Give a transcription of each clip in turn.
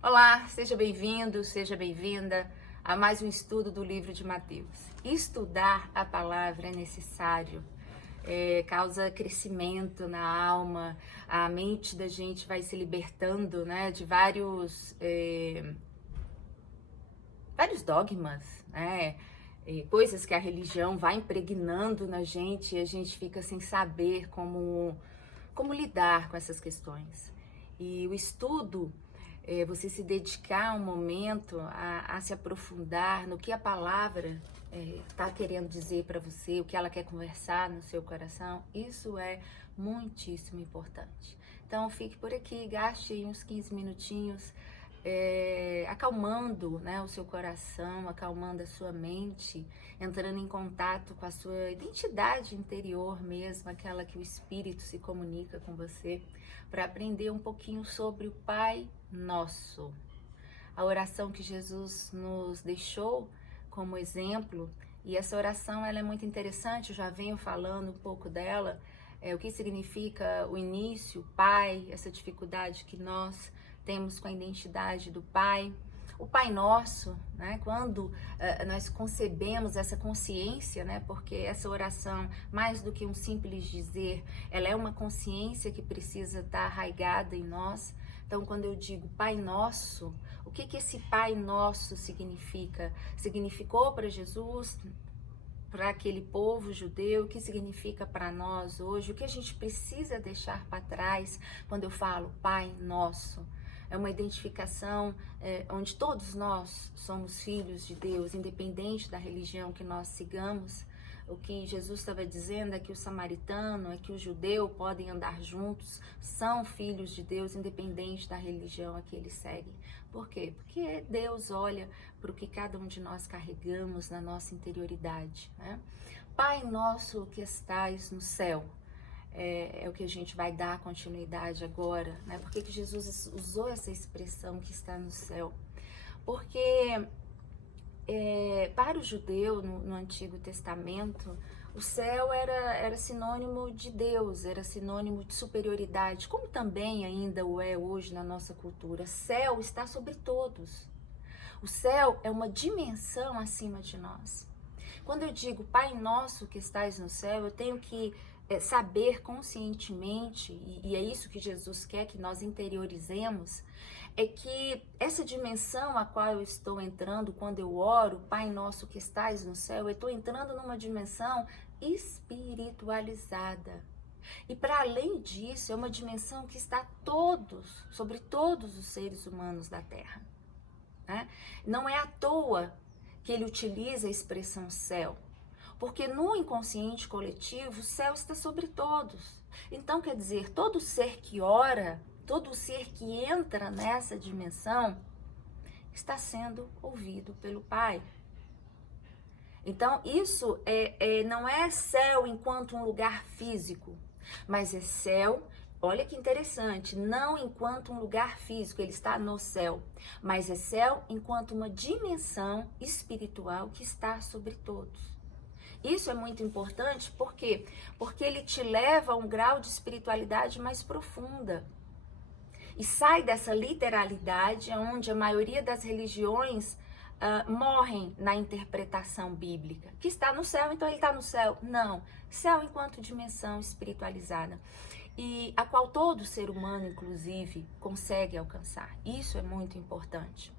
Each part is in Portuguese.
Olá, seja bem-vindo, seja bem-vinda a mais um estudo do livro de Mateus. Estudar a palavra é necessário, causa crescimento na alma, a mente da gente vai se libertando, né, de vários dogmas, né, coisas que a religião vai impregnando na gente e a gente fica sem saber como lidar com essas questões. E o estudo, você se dedicar um momento a se aprofundar no que a palavra está querendo dizer para você, o que ela quer conversar no seu coração, isso é muitíssimo importante. Então fique por aqui, gaste aí uns 15 minutinhos acalmando, né, o seu coração, acalmando a sua mente, entrando em contato com a sua identidade interior mesmo, aquela que o Espírito se comunica com você, para aprender um pouquinho sobre o Pai Nosso. A oração que Jesus nos deixou como exemplo, e essa oração ela é muito interessante, eu já venho falando um pouco dela, o que significa o início, Pai, essa dificuldade que nós temos com a identidade do Pai. O Pai Nosso, né, quando nós concebemos essa consciência, né, porque essa oração, mais do que um simples dizer, ela é uma consciência que precisa estar arraigada em nós. Então, quando eu digo Pai Nosso, o que esse Pai Nosso significa? Significou para Jesus, para aquele povo judeu, o que significa para nós hoje, o que a gente precisa deixar para trás quando eu falo Pai Nosso. É uma identificação onde todos nós somos filhos de Deus, independente da religião que nós sigamos. O que Jesus estava dizendo é que o samaritano, é que o judeu podem andar juntos, são filhos de Deus, independente da religião a que eles seguem. Por quê? Porque Deus olha para o que cada um de nós carregamos na nossa interioridade, né? Pai nosso que estais no céu. É o que a gente vai dar continuidade agora, né? Por que Jesus usou essa expressão que está no céu? Porque para o judeu, no Antigo Testamento, o céu era sinônimo de Deus, era sinônimo de superioridade, como também ainda o é hoje na nossa cultura. Céu está sobre todos. O céu é uma dimensão acima de nós. Quando eu digo Pai Nosso que estais no céu, eu tenho que saber conscientemente, e é isso que Jesus quer que nós interiorizemos, é que essa dimensão a qual eu estou entrando quando eu oro, Pai Nosso que estais no céu, eu estou entrando numa dimensão espiritualizada. E para além disso, é uma dimensão que está sobre todos os seres humanos da Terra, né? Não é à toa que ele utiliza a expressão céu. Porque no inconsciente coletivo, o céu está sobre todos. Então, quer dizer, todo ser que ora, todo ser que entra nessa dimensão, está sendo ouvido pelo Pai. Então, isso não é céu enquanto um lugar físico, mas é céu, olha que interessante, não enquanto um lugar físico, ele está no céu, mas é céu enquanto uma dimensão espiritual que está sobre todos. Isso é muito importante, por quê? Porque ele te leva a um grau de espiritualidade mais profunda. E sai dessa literalidade, onde a maioria das religiões morrem na interpretação bíblica. Que está no céu, então ele está no céu. Não, céu enquanto dimensão espiritualizada. E a qual todo ser humano, inclusive, consegue alcançar. Isso é muito importante,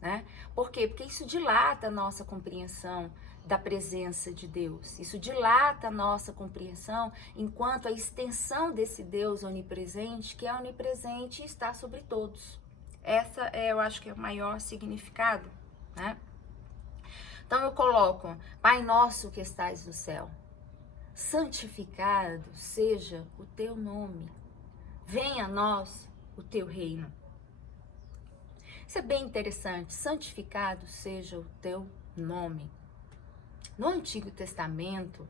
né? Por quê? Porque isso dilata a nossa compreensão da presença de Deus. Isso dilata a nossa compreensão enquanto a extensão desse Deus onipresente, que é onipresente e está sobre todos. Essa eu acho que é o maior significado, né? Então eu coloco, Pai nosso que estais no céu, santificado seja o teu nome. Venha a nós o teu reino. Isso é bem interessante, santificado seja o teu nome. No Antigo Testamento,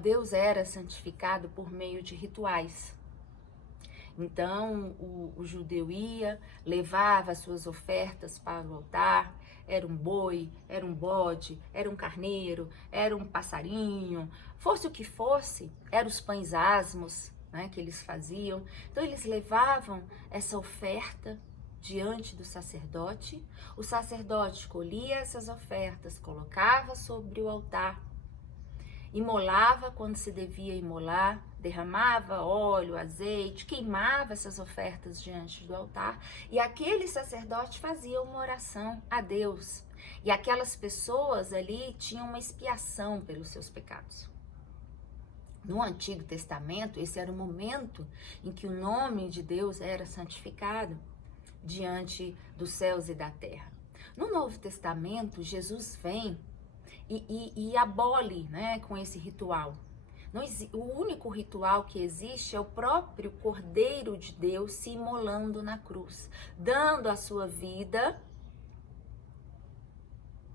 Deus era santificado por meio de rituais. Então, o judeu ia, levava suas ofertas para o altar, era um boi, era um bode, era um carneiro, era um passarinho, fosse o que fosse, eram os pães asmos, né, que eles faziam. Então, eles levavam essa oferta diante do sacerdote. O sacerdote colhia essas ofertas, colocava sobre o altar, imolava quando se devia imolar, derramava óleo, azeite, queimava essas ofertas diante do altar, e aquele sacerdote fazia uma oração a Deus. E aquelas pessoas ali tinham uma expiação pelos seus pecados. No Antigo Testamento, esse era o momento em que o nome de Deus era santificado diante dos céus e da terra. No Novo Testamento, Jesus vem e abole, né, com esse ritual. O único ritual que existe é o próprio Cordeiro de Deus se imolando na cruz, dando a sua vida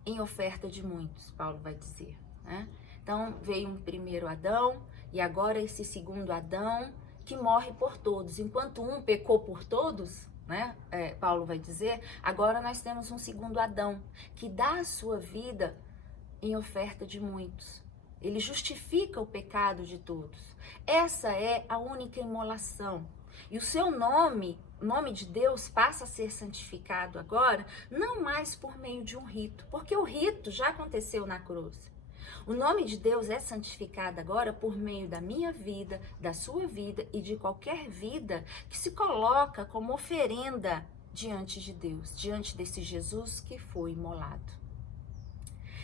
em oferta de muitos, Paulo vai dizer, né? Então veio um primeiro Adão e agora esse segundo Adão que morre por todos. Enquanto um pecou por todos, né? Paulo vai dizer, agora nós temos um segundo Adão que dá a sua vida em oferta de muitos. Ele justifica o pecado de todos. Essa é a única imolação. E o seu nome, o nome de Deus, passa a ser santificado agora, não mais por meio de um rito, porque o rito já aconteceu na cruz. O nome de Deus é santificado agora por meio da minha vida, da sua vida e de qualquer vida que se coloca como oferenda diante de Deus, diante desse Jesus que foi imolado.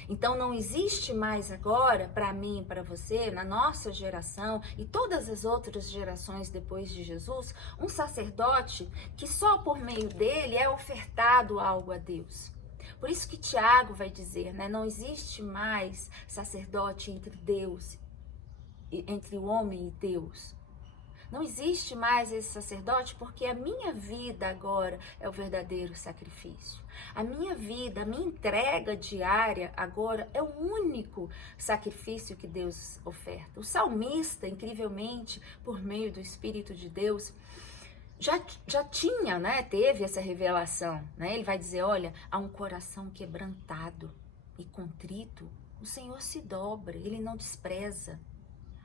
Então não existe mais agora, para mim e para você, na nossa geração e todas as outras gerações depois de Jesus, um sacerdote que só por meio dele é ofertado algo a Deus. Por isso que Tiago vai dizer, né, não existe mais sacerdote entre Deus, entre o homem e Deus. Não existe mais esse sacerdote porque a minha vida agora é o verdadeiro sacrifício. A minha vida, a minha entrega diária agora é o único sacrifício que Deus oferta. O salmista, incrivelmente, por meio do Espírito de Deus, já tinha, né, teve essa revelação, né? Ele vai dizer, olha, há um coração quebrantado e contrito, o Senhor se dobra, Ele não despreza.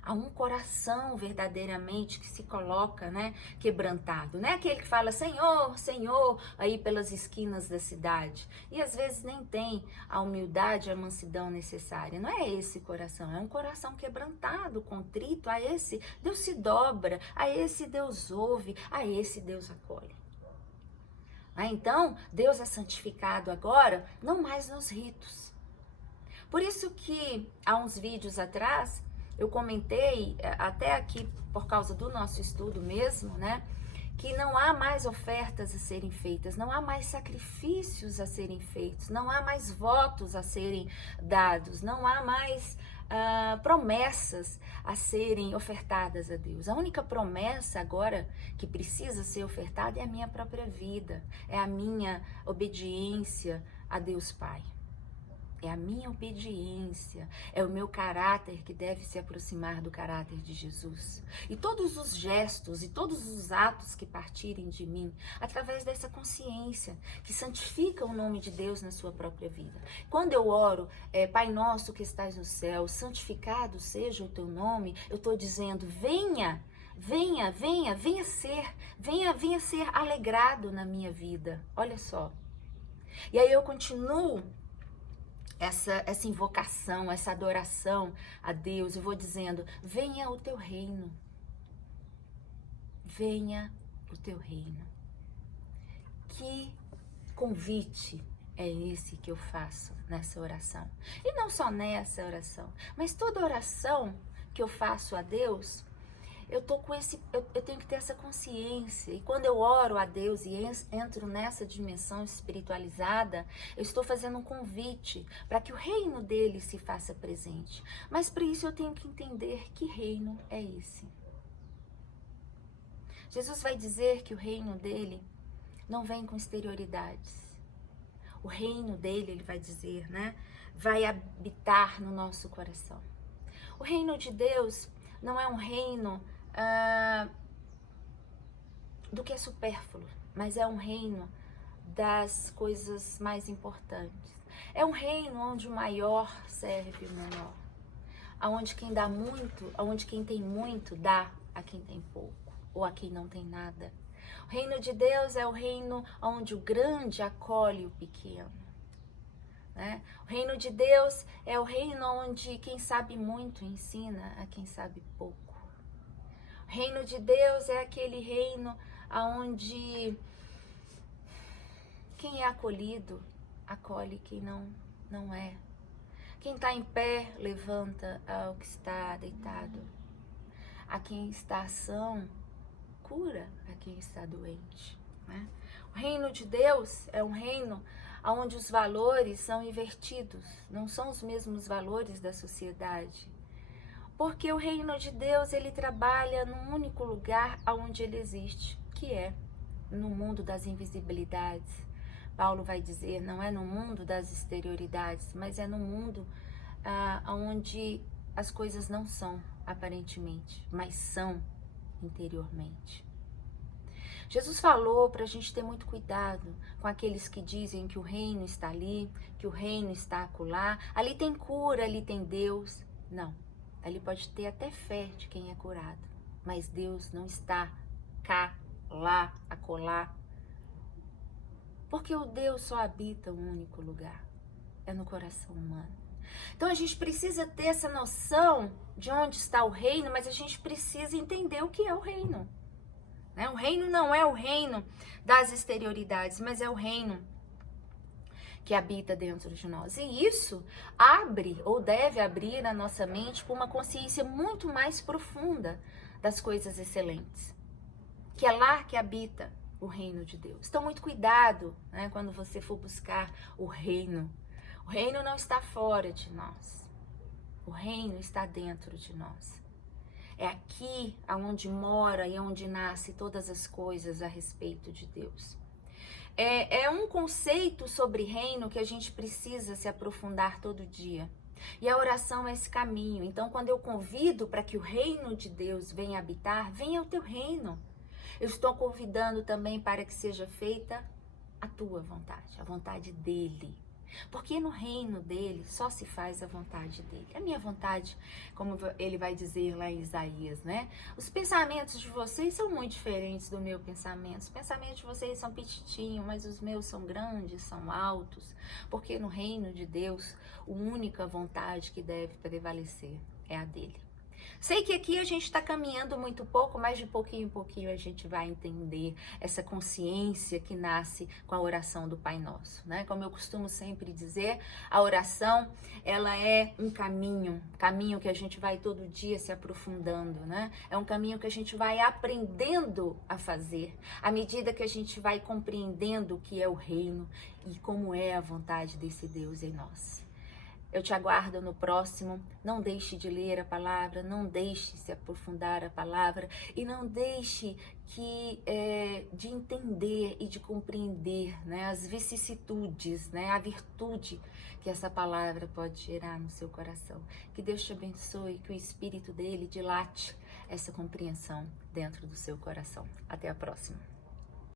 Há um coração verdadeiramente que se coloca, né, quebrantado. Não é aquele que fala, Senhor, Senhor, aí pelas esquinas da cidade. E às vezes nem tem a humildade, a mansidão necessária. Não é esse coração, é um coração quebrantado, contrito. A esse Deus se dobra, a esse Deus ouve, a esse Deus acolhe. Então, Deus é santificado agora, não mais nos ritos. Por isso que há uns vídeos atrás, eu comentei, até aqui por causa do nosso estudo mesmo, né? Que não há mais ofertas a serem feitas, não há mais sacrifícios a serem feitos, não há mais votos a serem dados, não há mais promessas a serem ofertadas a Deus. A única promessa agora que precisa ser ofertada é a minha própria vida, é a minha obediência a Deus Pai. É a minha obediência, é o meu caráter que deve se aproximar do caráter de Jesus. E todos os gestos e todos os atos que partirem de mim, através dessa consciência que santifica o nome de Deus na sua própria vida. Quando eu oro, Pai nosso que estás no céu, santificado seja o teu nome, eu estou dizendo, venha ser alegrado na minha vida. Olha só. E aí eu continuo essa invocação, essa adoração a Deus, eu vou dizendo, venha o teu reino, venha o teu reino. Que convite é esse que eu faço nessa oração? E não só nessa oração, mas toda oração que eu faço a Deus, eu tenho que ter essa consciência. E quando eu oro a Deus e entro nessa dimensão espiritualizada, eu estou fazendo um convite para que o reino dele se faça presente. Mas para isso eu tenho que entender que reino é esse. Jesus vai dizer que o reino dele não vem com exterioridades. O reino dele, ele vai dizer, né, vai habitar no nosso coração. O reino de Deus não é um reino do que é supérfluo, mas é um reino das coisas mais importantes. É um reino onde o maior serve o menor, aonde quem dá muito, aonde quem tem muito dá a quem tem pouco, ou a quem não tem nada. O reino de Deus é o reino onde o grande acolhe o pequeno, né? O reino de Deus é o reino onde quem sabe muito ensina a quem sabe pouco. O reino de Deus é aquele reino onde quem é acolhido acolhe quem não é. Quem está em pé levanta ao que está deitado. A quem está são cura a quem está doente, né? O reino de Deus é um reino onde os valores são invertidos, não são os mesmos valores da sociedade. Porque o reino de Deus, ele trabalha num único lugar onde ele existe, que é no mundo das invisibilidades. Paulo vai dizer, não é no mundo das exterioridades, mas é no mundo onde as coisas não são aparentemente, mas são interiormente. Jesus falou para a gente ter muito cuidado com aqueles que dizem que o reino está ali, que o reino está acolá. Ali tem cura, ali tem Deus. Não, ali pode ter até fé de quem é curado, mas Deus não está cá, lá, acolá. Porque o Deus só habita um único lugar, é no coração humano. Então a gente precisa ter essa noção de onde está o reino, mas a gente precisa entender o que é o reino. O reino não é o reino das exterioridades, mas é o reino que habita dentro de nós. E isso abre ou deve abrir a nossa mente para uma consciência muito mais profunda das coisas excelentes, que é lá que habita o reino de Deus. Então, muito cuidado, né, quando você for buscar o reino. O reino não está fora de nós. O reino está dentro de nós. É aqui aonde mora e onde nasce todas as coisas a respeito de Deus. É um conceito sobre reino que a gente precisa se aprofundar todo dia. E a oração é esse caminho. Então, quando eu convido para que o reino de Deus venha habitar, venha o teu reino. Eu estou convidando também para que seja feita a tua vontade, a vontade dele. Porque no reino dele só se faz a vontade dele. A minha vontade, como ele vai dizer lá em Isaías, né? Os pensamentos de vocês são muito diferentes do meu pensamento. Os pensamentos de vocês são petitinhos, mas os meus são grandes, são altos. Porque no reino de Deus, a única vontade que deve prevalecer é a dele. Sei que aqui a gente está caminhando muito pouco, mas de pouquinho em pouquinho a gente vai entender essa consciência que nasce com a oração do Pai Nosso, né? Como eu costumo sempre dizer, a oração, ela é um caminho que a gente vai todo dia se aprofundando, né? É um caminho que a gente vai aprendendo a fazer, à medida que a gente vai compreendendo o que é o reino e como é a vontade desse Deus em nós. Eu te aguardo no próximo. Não deixe de ler a palavra, não deixe de se aprofundar a palavra e não deixe de entender e de compreender, né, as vicissitudes, né, a virtude que essa palavra pode gerar no seu coração. Que Deus te abençoe, que o Espírito dele dilate essa compreensão dentro do seu coração. Até a próxima.